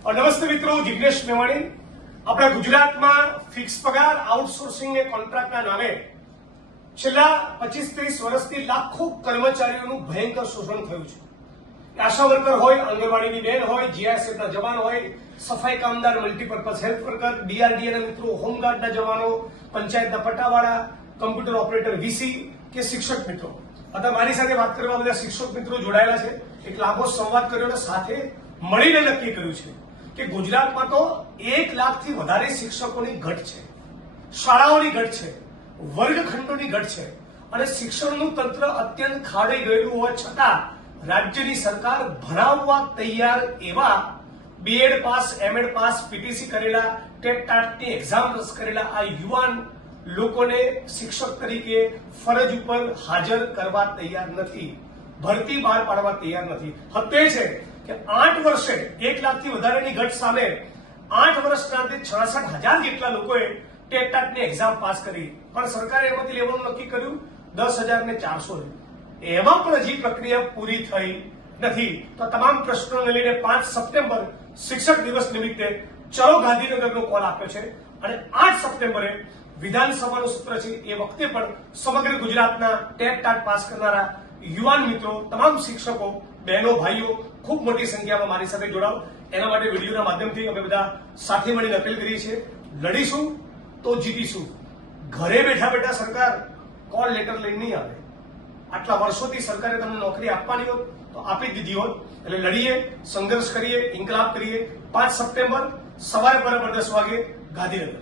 નમસ્તે મિત્રો, જિગ્નેશ મેવાણી. આપણા ગુજરાતમાં ફિક્સ પગાર આઉટસોર્સિંગ ને કોન્ટ્રાક્ટના નામે છેલ્લા 25-30 વર્ષથી લાખો કર્મચારીઓનું ભયંકર શોષણ થયું છે. આશા વર્કર હોય, આંગણવાડીની બેન હોય, જીઆઈએસએફના જવાન હોય, સફાઈ કામદાર, મલ્ટીપર્પઝ હેલ્થ વર્કર, ડીઆરડીએના મિત્રો, હોમગાર્ડના જવાનો, પંચાયતના પટાવાળા, કમ્પ્યુટર ઓપરેટર વીસી કે શિક્ષક મિત્રો. અત્યારે મારી સાથે વાત કરવા બધા શિક્ષક મિત્રો જોડાયેલા છે. એક લાંબો સંવાદ કર્યો અને સાથે મળીને નક્કી કર્યું છે કે ગુજરાતમાં તો 1 લાખથી વધારે શિક્ષકોની ઘટ છે, શાળાઓની ઘટ છે, વર્ગખંડોની ઘટ છે અને શિક્ષણનું તંત્ર અત્યંત ખાડાઈ ગયેલું હોવા છતાં રાજ્યની સરકાર ભણાવવા તૈયાર એવા BEd pass, MEd pass, PTC કરેલા, ટેટ ટાટની એક્ઝામ રસ કરેલા આ યુવાન લોકોને શિક્ષક તરીકે ફરજ ઉપર હાજર કરવા તૈયાર નથી, ભરતી બહાર પાડવા તૈયાર નથી. હત્ય છે કે 8 વર્ષે 1 લાખથી વધારેની ઘટ સામે 8 વર્ષના અંતે 66,000 જેટલા લોકોએ ટેટ ટાટની એક્ઝામ પાસ કરી, પણ સરકારે એમાંથી લેવાનું નક્કી કર્યું 10,400. એમાં પણ હજી પ્રક્રિયા પૂરી થઈ નથી. તો તમામ પ્રશ્નોને લઈને 5 સપ્ટેમ્બર શિક્ષક દિવસ નિમિત્તે ચલો ગાંધીનગરનો કોલ આપ્યો છે અને 8 સપ્ટેમ્બરે વિધાનસભાનું સત્ર છે. એ વખતે પણ સમગ્ર ગુજરાતના ટેટ ટાટ પાસ કરનારા યુવાન મિત્રો, તમામ શિક્ષકો, બહેનો, ભાઈઓ ખૂબ મોટી સંખ્યામાં મારી સાથે જોડાઓ. એના માટે વિડીયોના માધ્યમથી અમે બધા સાથે મળીને અપીલ કરીએ છીએ. લડીશું તો જીતીશું. ઘરે બેઠા બેઠા સરકાર કોલ લેટર લઈને નહીં આવે. આટલા વર્ષોથી સરકારે તમને નોકરી આપવાની હોત તો આપી દીધી હોત. એટલે લડીએ, સંઘર્ષ કરીએ, ઇન્કલાબ કરીએ. 5 સપ્ટેમ્બર સવારે બરાબર 10 વાગે ગાંધીનગર.